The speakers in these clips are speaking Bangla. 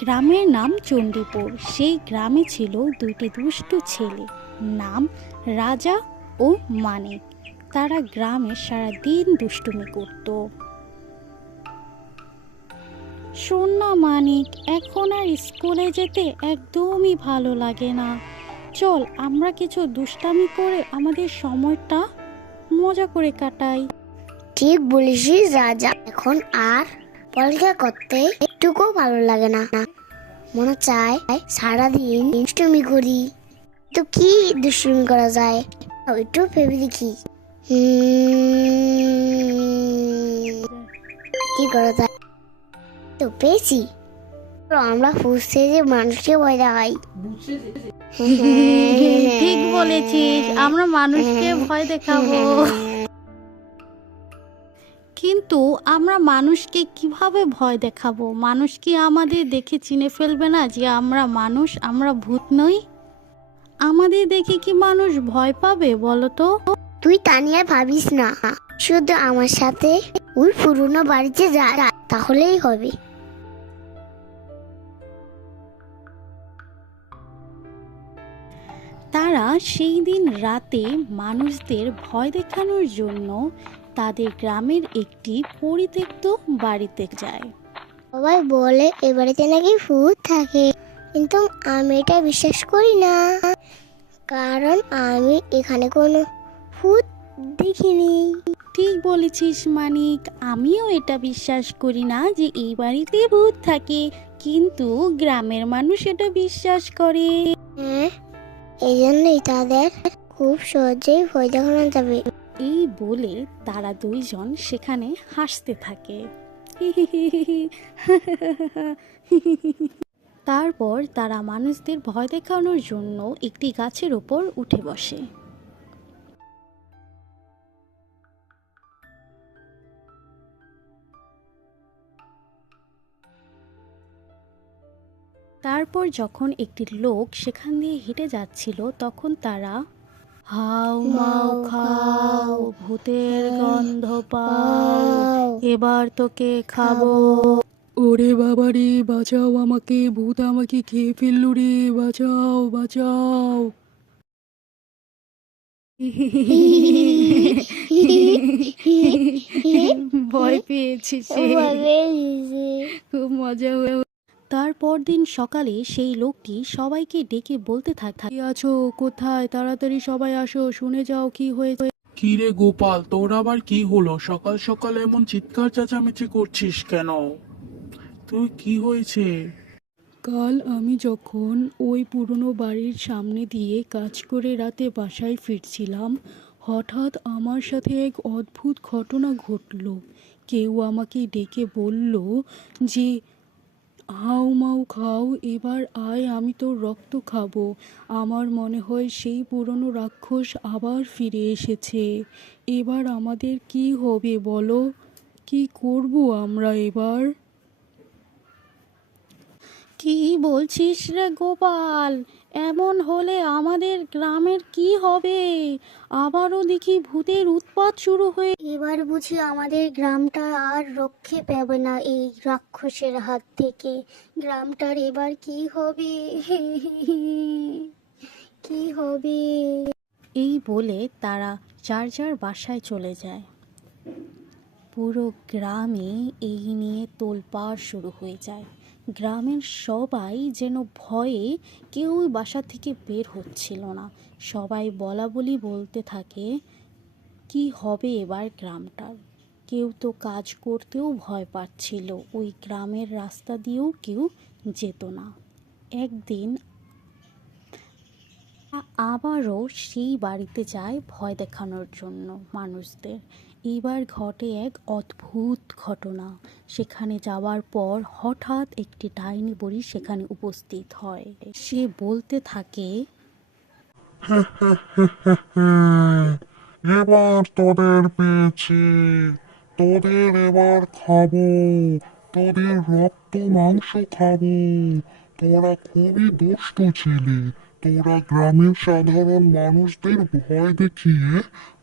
গ্রামের নাম চণ্ডীপুর। সেই গ্রামে ছিল দুইটি দুষ্টু ছেলে, নাম রাজা ও মানিক। তারা গ্রামে সারাদিন দুষ্টুমি করত। শোন না মানিক, এখন আর স্কুলে যেতে একদমই ভালো লাগে না। চল আমরা কিছু দুষ্টামি করে আমাদের সময়টা মজা করে কাটাই। ঠিক বলেছিস রাজা, এখন আর পড়ালেখা করতে একটুকুও ভালো লাগে না। মনে চায় সারাদিন দুষ্টুমি করি। তো কি দুষ্টুমি করা যায় একটু ভেবে দেখি। কি করা যায়? তো পেয়েছি, আমরা ফুসছে যে মানুষকে ভয় দেখাই। ঠিক বলেছিস, আমরা মানুষকে ভয় দেখাবো। কিন্তু আমরা মানুষকে কিভাবে ভয় দেখাবো? মানুষ কি আমাদের দেখে চিনে ফেলবে না যে আমরা মানুষ, আমরা ভূত নই? আমাদের দেখে কি মানুষ ভয় পাবে বলো তো? তুই তা নিয়ে ভাবিস না, শুধু আমার সাথে ওই পুরনো বাড়িতে যা, তাহলেই হবে। তারা সেই দিন রাতে মানুষদের ভয় দেখানোর জন্য তাদের গ্রামের একটি পরিত্যক্ত বাড়িতে যায়। সবাই বলে এ বাড়িতে নাকি ভূত থাকে, কিন্তু আমি এটা বিশ্বাস করি না, কারণ আমি এখানে কোনো ভূত দেখিনি। ঠিক বলেছিস মানিক, আমিও এটা বিশ্বাস করি না যে এই বাড়িতে ভূত থাকে, কিন্তু গ্রামের মানুষ এটা বিশ্বাস করে। হ্যাঁ, এই জন্যই তাদের খুব সহজেই ভয় দেখানো যাবে। এই বলে তারা দুইজন সেখানে হাসতে থাকে। তারপর তারা মানুষদের ভয় দেখানোর জন্য একটি গাছের উপর উঠে বসে। তারপর যখন একটি লোক সেখান দিয়ে হেঁটে যাচ্ছিল, তখন তারা হাউ মাউ খাও, ভূতের গন্ধ পাও, এবার তোকে খাবো। ওরে বাবা রে, বাঁচাও আমাকে, ভূত আমাকে খেয়ে ফেললো রে, বাঁচাও বাঁচাও। ভয় পেয়েছি সে, খুব মজা হয়ে। তারপর দিন সকালে সেই লোকটি সবাইকে ডেকে বলতে থাকে, আছো কোথায়, তাড়াতাড়ি সবাই আসো, শুনে যাও কি হয়েছে। কি রে গোপাল, তোর আবার কি হলো? সকাল সকাল এমন চিৎকার চেঁচামেচি করছিস কেন? তুই কি হয়েছে? কাল আমি যখন ওই পুরনো বাড়ির সামনে দিয়ে কাজ করে রাতে বাসায় ফিরছিলাম, হঠাৎ আমার সাথে এক অদ্ভুত ঘটনা ঘটল। কেউ আমাকে ডেকে বলল যে হাউ মাউ খাও, এবার আয়, আমি তোর রক্ত খাবো। আমার মনে হয় সেই পুরনো রাক্ষস আবার ফিরে এসেছে। এবার আমাদের কি হবে বলো? কি করব আমরা এবার? কি বলছিস রে গোপাল? এমন হলে আমাদের গ্রামের কি হবে? আবারও দেখি ভূতের উৎপাত শুরু হয়ে। এবার বুঝি আমাদের গ্রামটা আর রক্ষে পাবে না এই রাক্ষসের হাত থেকে। গ্রামটার এবার কি হবে? কি হবে? এই বলে তারা যার যার বাসায় চলে যায়। পুরো গ্রামে এই নিয়ে তোলপাড় শুরু হয়ে যায়। গ্রামের সবাই যেন ভয়ে কেউই বাসা থেকে বের হচ্ছিল না। সবাই বলা বলি বলতে থাকে, কি হবে এবার গ্রামটার? কেউ তো কাজ করতেও ভয় পাচ্ছিল, ওই গ্রামের রাস্তা দিয়েও কেউ যেত না। একদিন আবারও সেই বাড়িতে যায় ভয় দেখানোর জন্য মানুষদের। এইবার ঘটে এক অদ্ভুত ঘটনা। সেখানে যাওয়ার পর হঠাৎ একটি ডাইনি বুড়ি সেখানে উপস্থিত হয়। সে বলতে থাকে, এবার তোদের পেয়েছি, তোদের এবার খাবো, তোদের রক্ত মাংস খাবো। তোরা খুবই দুষ্টু ছিলি, তোরা গ্রামের সাধারণ মানুষদের ভয় দেখিয়ে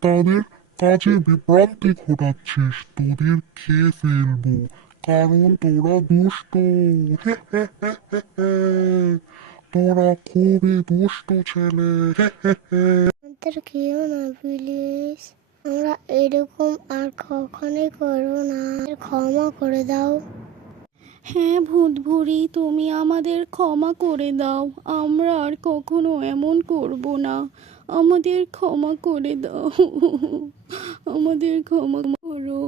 তাদের কাজে বিভ্রান্তি ঘটাচ্ছিস, তোদের খেয়ে ফেলবো। কারণ তোরা দুষ্ট। তোরা খুবই দুষ্ট ছেলে। আমাদের কেউ না প্লিজ, আমরা এরকম আর কখনোই করবো না, ক্ষমা করে দাও। হ্যাঁ ভূত বুড়ি, তুমি আমাদের ক্ষমা করে দাও, আমরা আর কখনো এমন করব না, আমাদের ক্ষমা করে দাও, আমাদের ক্ষমা করো।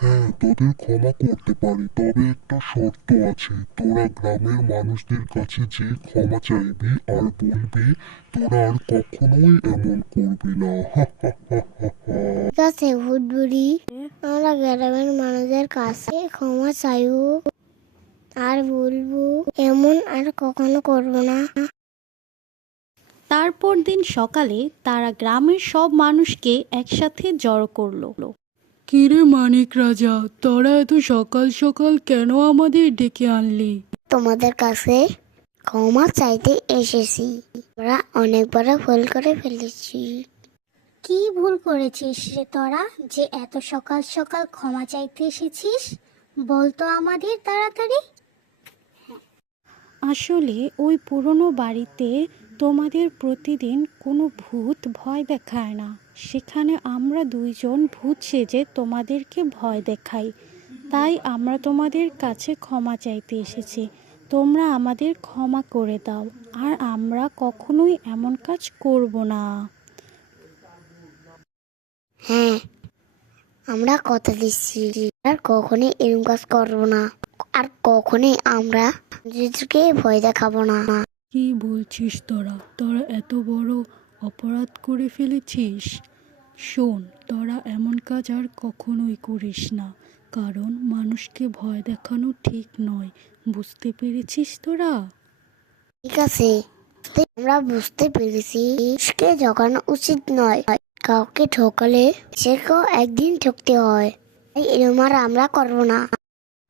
হ্যাঁ, তোদের ক্ষমা করতে পারি, তবে একটা শর্ত আছে। তোরা গ্রামের মানুষদের কাছে যে ক্ষমা চাইবি আর বলবি তোরা আর কখনোই এমন করবি না। ঠিক আছে ভূত বুড়ি, আমরা গ্রামের মানুষদের কাছে ক্ষমা চাইবো আর বলবো এমন আর কখনো করবো না। তারপর দিন সকালে তারা গ্রামের সব মানুষকে একসাথে জড়ো করলো। কিরে মানিক রাজা, তোরা এত সকাল সকাল কেন আমাদের ডেকে আনলি? তোমাদের কাছে ক্ষমা চাইতে এসেছি, আমরা অনেক বড় ভুল করে ফেলেছি। কি ভুল করেছিস রে তোরা, যে এত সকাল সকাল ক্ষমা চাইতে এসেছিস? বলতো আমাদের তাড়াতাড়ি। আসলে ওই পুরনো বাড়িতে তোমাদের প্রতিদিন কোনো ভূত ভয় দেখায় না, সেখানে আমরা দুইজন ভূত সেজে তোমাদেরকে ভয় দেখাই, তাই আমরা তোমাদের কাছে ক্ষমা চাইতে এসেছি। তোমরা আমাদের ক্ষমা করে দাও, আর আমরা কখনোই এমন কাজ করব না। হ্যাঁ, আমরা কথা দিচ্ছি আর কখনোই এরকম কাজ করবো না, আর কখনোই আমরা নিজেদেরকে ভয় দেখাবো না। কি বলছিস তোরা? তোরা এত বড় অপরাধ করে ফেলেছিস? শোন, তোরা এমন কাজ আর কখনোই করিস না, কারণ মানুষকে ভয় দেখানো ঠিক নয়, বুঝতে পেরেছিস তোরা? ঠিক আছে, আমরা বুঝতে পেরেছি মানুষকে ঠকানো উচিত নয়, কাউকে ঠকালে সেকেও একদিন ঠকতে হয়, তাই এরকম আর আমরা করবো না।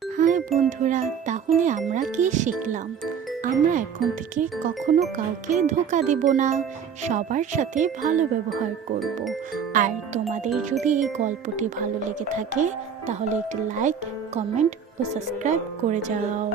হ্যাঁ বন্ধুরা, তাহলে আমরা কি শিখলাম? আমরা এখন থেকে কখনো কাউকে ধোঁকা দেব না, সবার সাথে ভালো ব্যবহার করব। আর তোমাদের যদি এই গল্পটি ভালো লেগে থাকে তাহলে একটি লাইক, কমেন্ট ও সাবস্ক্রাইব করে যাও।